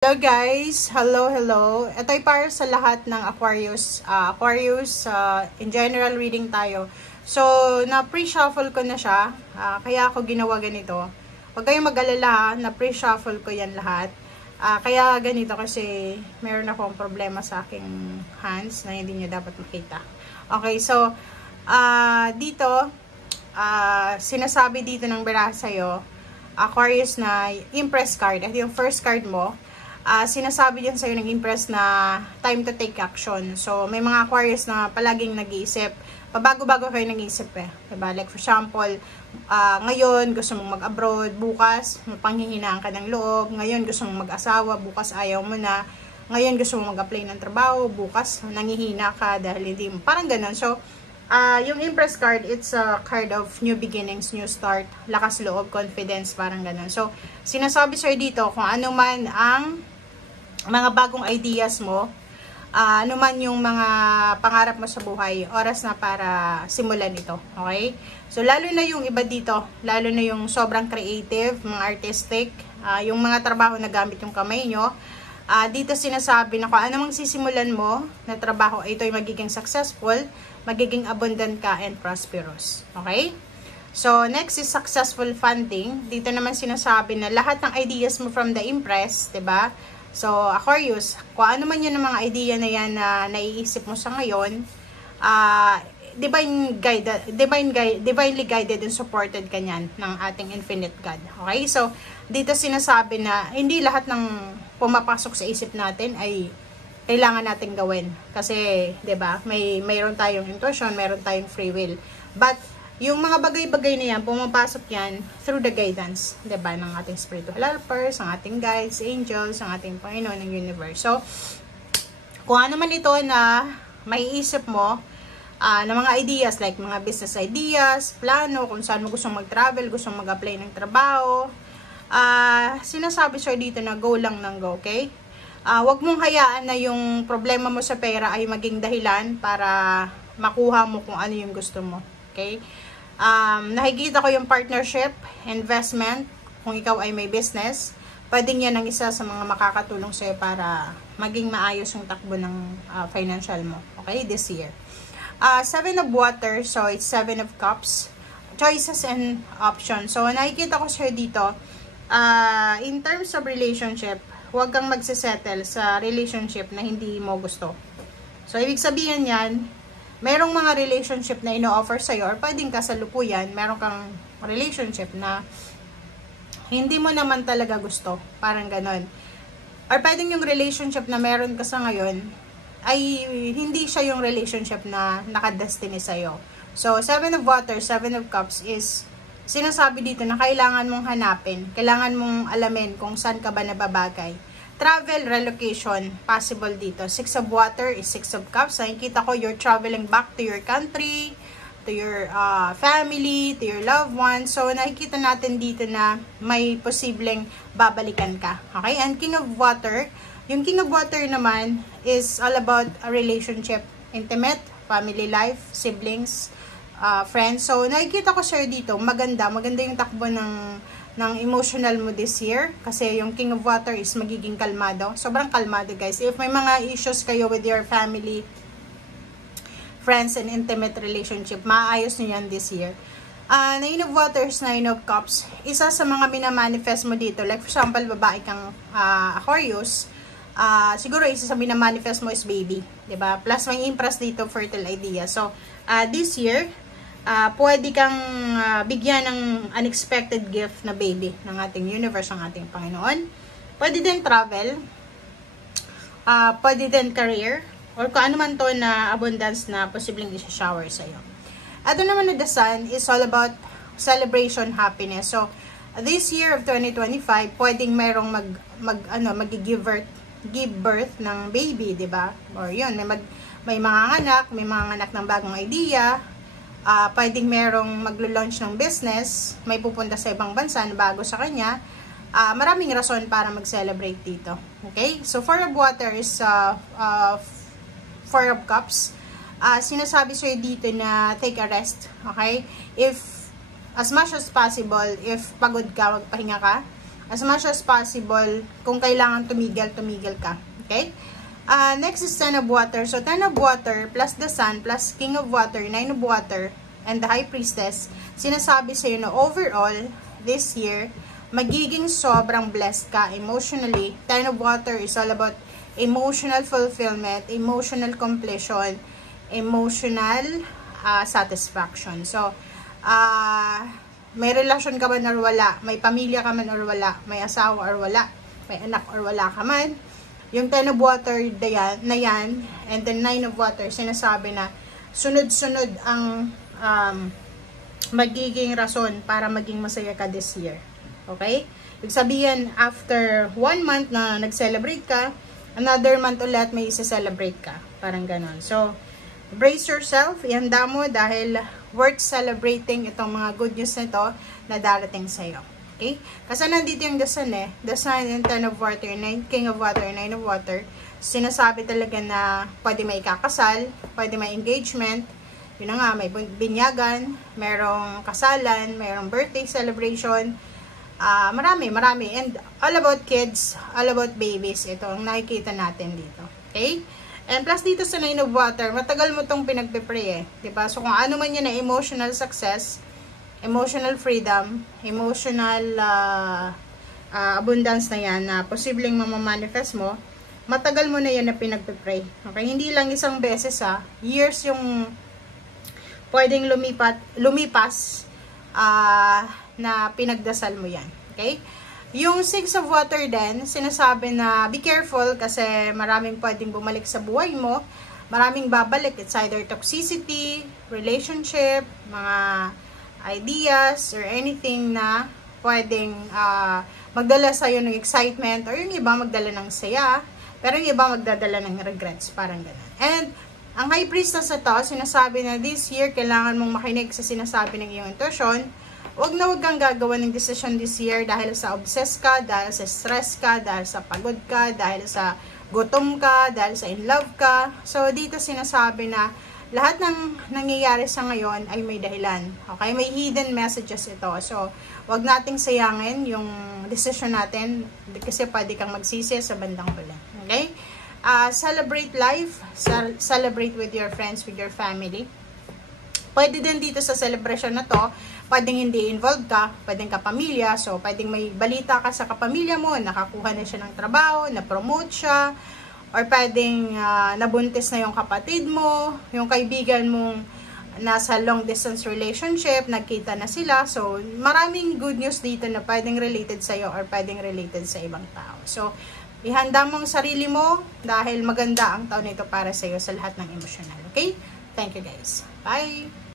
Hello guys! Hello! Ito ay para sa lahat ng Aquarius. In general reading tayo. So, na-pre-shuffle ko na siya. Kaya ako ginawa ganito. Huwag kayong mag-alala, na-pre-shuffle ko yan lahat. Kaya ganito kasi meron akong problema sa aking hands na hindi nyo dapat makita. Okay, so, dito, sinasabi dito ng biraha sa'yo, Aquarius na impress card. Ito yung first card mo. Sinasabi dyan sa'yo ng impress na time to take action. So, may mga Aquarius na palaging nag-iisip. Pabago-bago kayo nag-iisip eh. Diba? Like for example, ngayon gusto mong mag-abroad, bukas mapanghihinaan ka ng loob. Ngayon gusto mong mag-asawa, bukas ayaw mo na. Ngayon gusto mong mag-apply ng trabaho, bukas nangihina ka dahil hindi mo. Parang ganun. So, yung impress card, it's a card of new beginnings, new start, lakas loob, confidence, parang ganun. So, sinasabi sa'yo dito kung ano man ang mga bagong ideas mo, ano man yung mga pangarap mo sa buhay, oras na para simulan ito. Okay? So, lalo na yung iba dito, lalo na yung sobrang creative, mga artistic, yung mga trabaho na gamit yung kamay nyo, dito sinasabi na kung ano mang sisimulan mo na trabaho, ito ay magiging successful, magiging abundant ka and prosperous. Okay? So, next is successful funding. Dito naman sinasabi na lahat ng ideas mo from the impress, 'di ba? So, Aquarius, kung ano man yun ng mga idea na yan na naiisip mo sa ngayon, divinely guided and supported ka niyan ng ating infinite God. Okay? So, dito sinasabi na hindi lahat ng pumapasok sa isip natin ay kailangan natin gawin. Kasi, 'di ba? Mayroon tayong intuition, mayroon tayong free will. But yung mga bagay-bagay na yan, pumapasok yan through the guidance, 'di ba, ng ating spiritual helpers, ng ating guides, angels, ng ating Panginoon ng universe. So, kung ano man ito na maiisip mo, ng mga ideas, like mga business ideas, plano, kung saan mo gustong mag-travel, gustong mag-apply ng trabaho, sinasabi sa'yo dito na go lang ng go, okay? Huwag mong hayaan na yung problema mo sa pera ay maging dahilan para makuha mo kung ano yung gusto mo, okay? Nakikita ko yung partnership, investment, kung ikaw ay may business, pwedeng yan ang isa sa mga makakatulong sa'yo para maging maayos yung takbo ng financial mo, okay, this year. Seven of water, so it's 7 of cups, choices and options. So, nakikita ko sa'yo dito, in terms of relationship, huwag kang magsisettle sa relationship na hindi mo gusto. So, ibig sabihin yan, merong mga relationship na ino-offer sa'yo or pwedeng kasalukuyan, meron kang relationship na hindi mo naman talaga gusto. Parang ganon. Or pwedeng yung relationship na meron ka sa ngayon ay hindi siya yung relationship na nakadestiny sa'yo. So, 7 of water, 7 of cups is sinasabi dito na kailangan mong hanapin, kailangan mong alamin kung saan ka ba nababagay. Travel, relocation, possible dito. 6 of water is 6 of cups. Nakikita ko you're traveling back to your country, to your family, to your loved ones. So, nakikita natin dito na may posibleng babalikan ka. Okay? And King of Water, yung King of Water naman is all about a relationship, intimate, family life, siblings, friends. So, nakikita ko sir dito, maganda yung takbo ng emotional mo this year. Kasi yung King of Water is magiging kalmado. Sobrang kalmado guys. If may mga issues kayo with your family, friends, and intimate relationship, maayos nyo yan this year. 9 of Waters, 9 of Cups, isa sa mga minamanifest mo dito. Like for example, babae kang Aquarius, siguro isa sa minamanifest mo is baby. Diba? Plus may impress dito, fertile idea. So, this year, pwede kang bigyan ng unexpected gift na baby ng ating universe, ng ating Panginoon. Pwede din travel, pwede din career, or kung ano man to na abundance na posibleng isa-shower sa'yo. Ito naman na the sun is all about celebration, happiness. So, this year of 2025, pwedeng merong mag-give birth ng baby, diba? Or yun, may mga anak ng bagong idea. Pwedeng merong maglo-launch ng business, may pupunta sa ibang bansa na bago sa kanya. Maraming rason para mag-celebrate dito. Okay? So, 4 of water is 4 of cups. Sinasabi sa'yo dito na take a rest. Okay? If, as much as possible, if pagod ka, magpahinga ka. As much as possible, kung kailangan tumigil ka. Okay? Next is 10 of water. So, 10 of water plus the sun plus king of water, 9 of water, and the high priestess, sinasabi sa'yo na overall, this year, magiging sobrang blessed ka emotionally. 10 of water is all about emotional fulfillment, emotional completion, emotional satisfaction. So, may relasyon ka man or wala, may pamilya ka man or wala, may asawa or wala, may anak or wala ka man, yung 10 of water na yan, and then 9 of water, sinasabi na sunod-sunod ang magiging rason para maging masaya ka this year. Okay? Ibig sabihin, after 1 month na nag-celebrate ka, another month ulit may isa-celebrate ka. Parang ganon. So, brace yourself, ihanda mo dahil worth celebrating itong mga good news nito na darating sa'yo. Okay? Kasi nandito yung the sun eh. The sun and 10 of water, 9 king of water, 9 of water. Sinasabi talaga na pwede may kakasal, pwede may engagement. Yun na nga, may binyagan, merong kasalan, merong birthday celebration. Marami. And all about kids, all about babies. Ito ang nakikita natin dito. Okay? And plus dito sa 9 of water, matagal mo itong pinagpipray eh. Diba? So kung ano man yan na emotional success, emotional freedom, emotional abundance na yan na posibleng mamamanifest mo, matagal mo na yan na pinagpipray. Okay? Hindi lang isang beses years yung pwedeng lumipas na pinagdasal mo yan. Okay? Yung 6 of water din, sinasabi na be careful kasi maraming pwedeng bumalik sa buhay mo. Maraming babalik. It's either toxicity, relationship, mga ideas, or anything na pwedeng magdala sa'yo ng excitement, or yung iba magdala ng saya, pero yung iba magdadala ng regrets. Parang ganun. And ang high priestess na to, sinasabi na this year, kailangan mong makinig sa sinasabi ng iyong intuition. Huwag kang gagawa ng decision this year dahil sa obsess ka, dahil sa stress ka, dahil sa pagod ka, dahil sa gutom ka, dahil sa in love ka. So, dito sinasabi na lahat ng nangyayari sa ngayon ay may dahilan. Okay? May hidden messages ito. So, huwag nating sayangin yung decision natin kasi pwede kang magsisi sa bandang huli. Okay? Celebrate life. Celebrate with your friends, with your family. Pwede din dito sa celebration na to, pwedeng hindi involved ka, pwedeng kapamilya, so pwedeng may balita ka sa kapamilya mo, nakakuha na siya ng trabaho, na-promote siya, or pwedeng nabuntis na yung kapatid mo, yung kaibigan mong nasa long distance relationship, nagkita na sila, so maraming good news dito na pwedeng related sa'yo or pwedeng related sa ibang tao. So, ihanda mong sarili mo dahil maganda ang taon nito para sa'yo sa lahat ng emosyonal. Okay? Thank you guys. Bye!